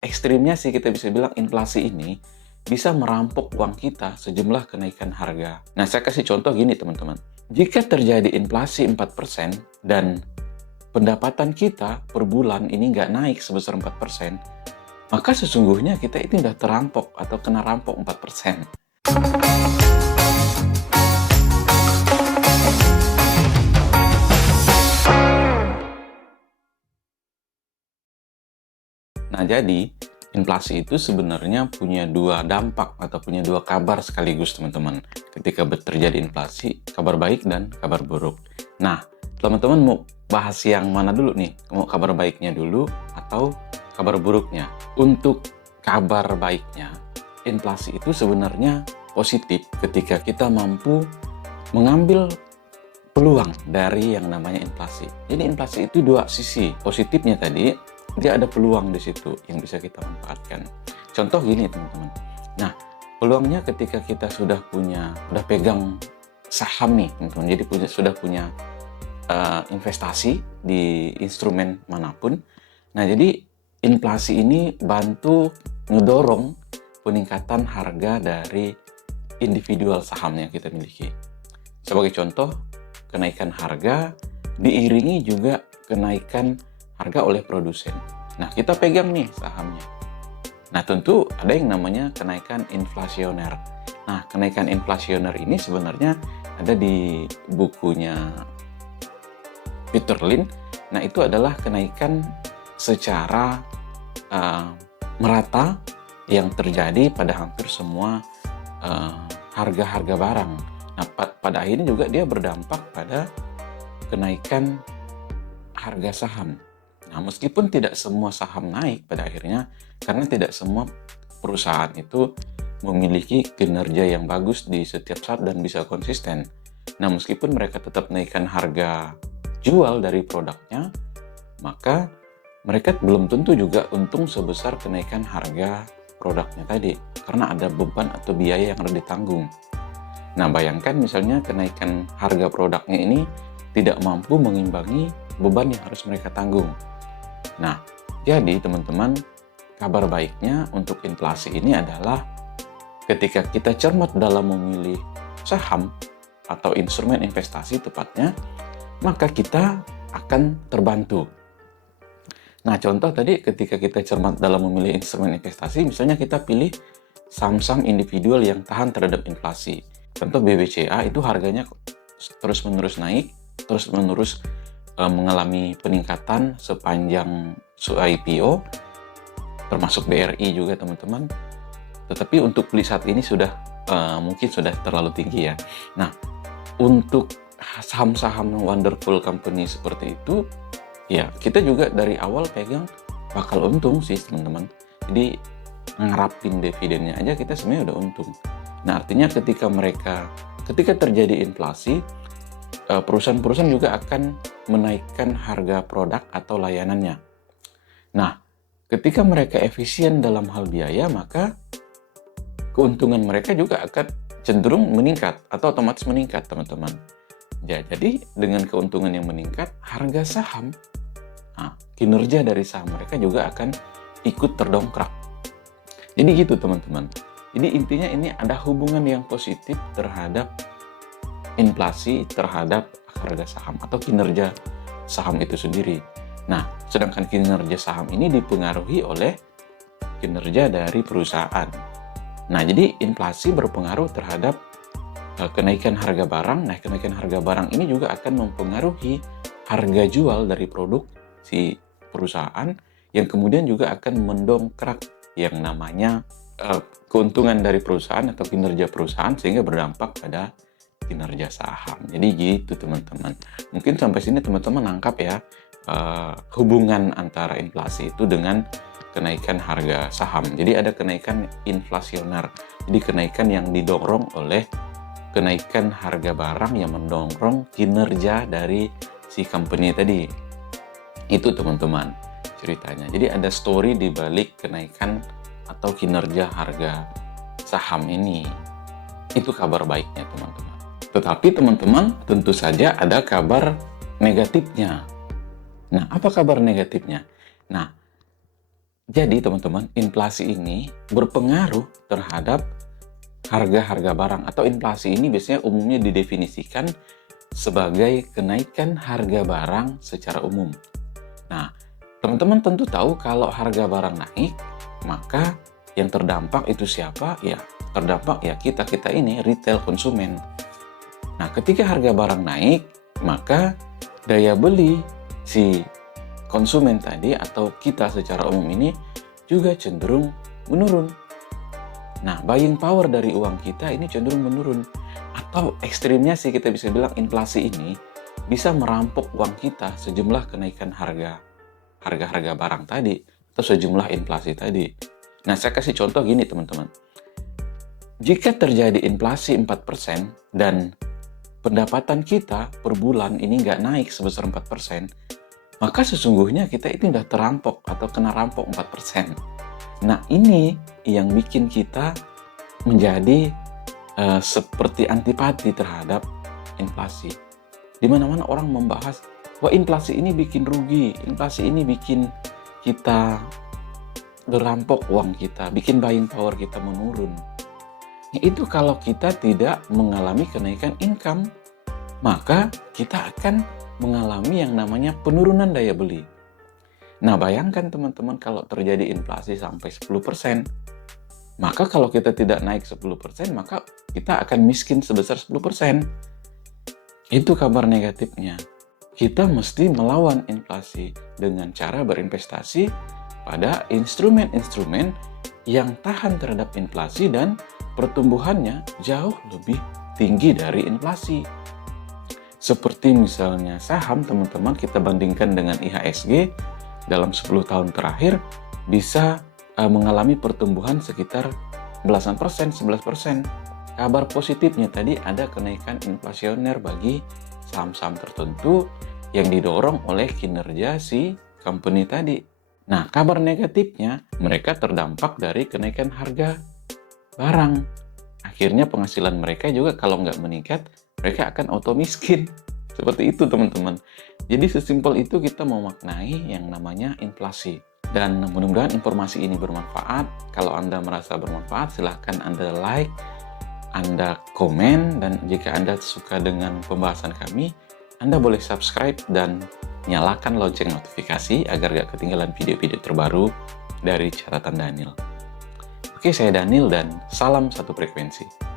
ekstrimnya sih kita bisa bilang inflasi ini bisa merampok uang kita sejumlah kenaikan harga. Nah, saya kasih contoh gini teman-teman. Jika terjadi inflasi 4% dan pendapatan kita per bulan ini nggak naik sebesar 4%, maka sesungguhnya kita ini udah terampok atau kena rampok 4%. Nah, jadi inflasi itu sebenarnya punya dua dampak atau punya dua kabar sekaligus, teman-teman. Ketika terjadi inflasi, kabar baik dan kabar buruk. Nah, teman-teman mau bahas yang mana dulu nih? Mau kabar baiknya dulu atau kabar buruknya? Untuk kabar baiknya, inflasi itu sebenarnya positif ketika kita mampu mengambil peluang dari yang namanya inflasi. Jadi inflasi itu dua sisi. Positifnya tadi, dia ada peluang di situ yang bisa kita manfaatkan. Contoh gini teman-teman. Nah, peluangnya ketika kita sudah pegang saham nih teman-teman. Jadi sudah punya investasi di instrumen manapun. Nah, jadi inflasi ini bantu ngedorong peningkatan harga dari individual saham yang kita miliki. Sebagai contoh, kenaikan harga diiringi juga kenaikan harga oleh produsen. Nah, kita pegang nih sahamnya. Nah, tentu ada yang namanya kenaikan inflasioner. Nah, kenaikan inflasioner ini sebenarnya ada di bukunya Peter Lynch. Nah, itu adalah kenaikan secara merata yang terjadi pada hampir semua harga-harga barang. Nah, pada akhirnya juga dia berdampak pada kenaikan harga saham. Nah, meskipun tidak semua saham naik pada akhirnya, karena tidak semua perusahaan itu memiliki kinerja yang bagus di setiap saat dan bisa konsisten. Nah, meskipun mereka tetap naikkan harga jual dari produknya, maka mereka belum tentu juga untung sebesar kenaikan harga produknya tadi, karena ada beban atau biaya yang harus ditanggung. Nah, bayangkan misalnya kenaikan harga produknya ini tidak mampu mengimbangi beban yang harus mereka tanggung. Nah, jadi teman-teman, kabar baiknya untuk inflasi ini adalah ketika kita cermat dalam memilih saham atau instrumen investasi tepatnya, maka kita akan terbantu. Nah, contoh tadi ketika kita cermat dalam memilih instrumen investasi, misalnya kita pilih saham-saham individual yang tahan terhadap inflasi. Contoh BBCA itu harganya terus-menerus naik, terus-menerus mengalami peningkatan sepanjang IPO, termasuk BRI juga teman-teman. Tetapi untuk beli saat ini sudah mungkin sudah terlalu tinggi ya. Nah, untuk saham-saham wonderful company seperti itu, ya kita juga dari awal pegang bakal untung sih teman-teman. Jadi ngarapin dividennya aja kita sebenarnya udah untung. Nah, artinya ketika terjadi inflasi, perusahaan-perusahaan juga akan menaikkan harga produk atau layanannya. Nah, ketika mereka efisien dalam hal biaya, maka keuntungan mereka juga akan cenderung meningkat atau otomatis meningkat, teman-teman. Ya, jadi dengan keuntungan yang meningkat, harga saham, kinerja dari saham mereka juga akan ikut terdongkrak. Jadi gitu, teman-teman. Jadi intinya ini ada hubungan yang positif terhadap inflasi terhadap harga saham atau kinerja saham itu sendiri. Nah, sedangkan kinerja saham ini dipengaruhi oleh kinerja dari perusahaan. Nah, jadi inflasi berpengaruh terhadap kenaikan harga barang. Nah, kenaikan harga barang ini juga akan mempengaruhi harga jual dari produk si perusahaan yang kemudian juga akan mendongkrak yang namanya keuntungan dari perusahaan atau kinerja perusahaan sehingga berdampak pada kinerja saham. Jadi gitu teman-teman. Mungkin sampai sini teman-teman nangkap ya hubungan antara inflasi itu dengan kenaikan harga saham. Jadi ada kenaikan inflasioner. Jadi kenaikan yang didorong oleh kenaikan harga barang yang mendorong kinerja dari si company tadi. Itu teman-teman ceritanya. Jadi ada story di balik kenaikan atau kinerja harga saham ini. Itu kabar baiknya teman-teman. Tetapi teman-teman tentu saja ada kabar negatifnya. Nah, apa kabar negatifnya? Nah, Jadi teman-teman, inflasi ini berpengaruh terhadap harga-harga barang, atau inflasi ini biasanya umumnya didefinisikan sebagai kenaikan harga barang secara umum. Nah, teman-teman tentu tahu kalau harga barang naik, maka yang terdampak itu siapa? Ya, terdampak ya kita-kita ini, retail konsumen. Nah, ketika harga barang naik, maka daya beli si konsumen tadi atau kita secara umum ini juga cenderung menurun. Nah, buying power dari uang kita ini cenderung menurun. Atau ekstrimnya sih kita bisa bilang inflasi ini bisa merampok uang kita sejumlah kenaikan harga-harga barang tadi atau sejumlah inflasi tadi. Nah, saya kasih contoh gini teman-teman. Jika terjadi inflasi 4% dan pendapatan kita per bulan ini nggak naik sebesar 4%, maka sesungguhnya kita itu udah terampok atau kena rampok 4%. Nah, ini yang bikin kita menjadi seperti antipati terhadap inflasi. Di mana-mana orang membahas, wah inflasi ini bikin rugi, inflasi ini bikin kita dirampok uang kita, bikin buying power kita menurun. Itu kalau kita tidak mengalami kenaikan income, maka kita akan mengalami yang namanya penurunan daya beli. Nah, bayangkan teman-teman kalau terjadi inflasi sampai 10%, maka kalau kita tidak naik 10%, maka kita akan miskin sebesar 10%. Itu kabar negatifnya. Kita mesti melawan inflasi dengan cara berinvestasi pada instrumen-instrumen yang tahan terhadap inflasi dan pertumbuhannya jauh lebih tinggi dari inflasi. Seperti misalnya saham, teman-teman, kita bandingkan dengan IHSG dalam 10 tahun terakhir bisa mengalami pertumbuhan sekitar belasan persen, 11%. Kabar positifnya tadi ada kenaikan inflasioner bagi saham-saham tertentu yang didorong oleh kinerja si company tadi. Nah, kabar negatifnya mereka terdampak dari kenaikan harga barang. Akhirnya penghasilan mereka juga kalau nggak meningkat, mereka akan auto miskin. Seperti itu teman-teman. Jadi sesimpel itu kita memaknai yang namanya inflasi. Dan mudah-mudahan informasi ini bermanfaat. Kalau Anda merasa bermanfaat, silahkan Anda like, Anda komen, dan jika Anda suka dengan pembahasan kami, Anda boleh subscribe dan nyalakan lonceng notifikasi agar gak ketinggalan video-video terbaru dari Catatan Daniel. Oke, saya Daniel dan salam satu frekuensi.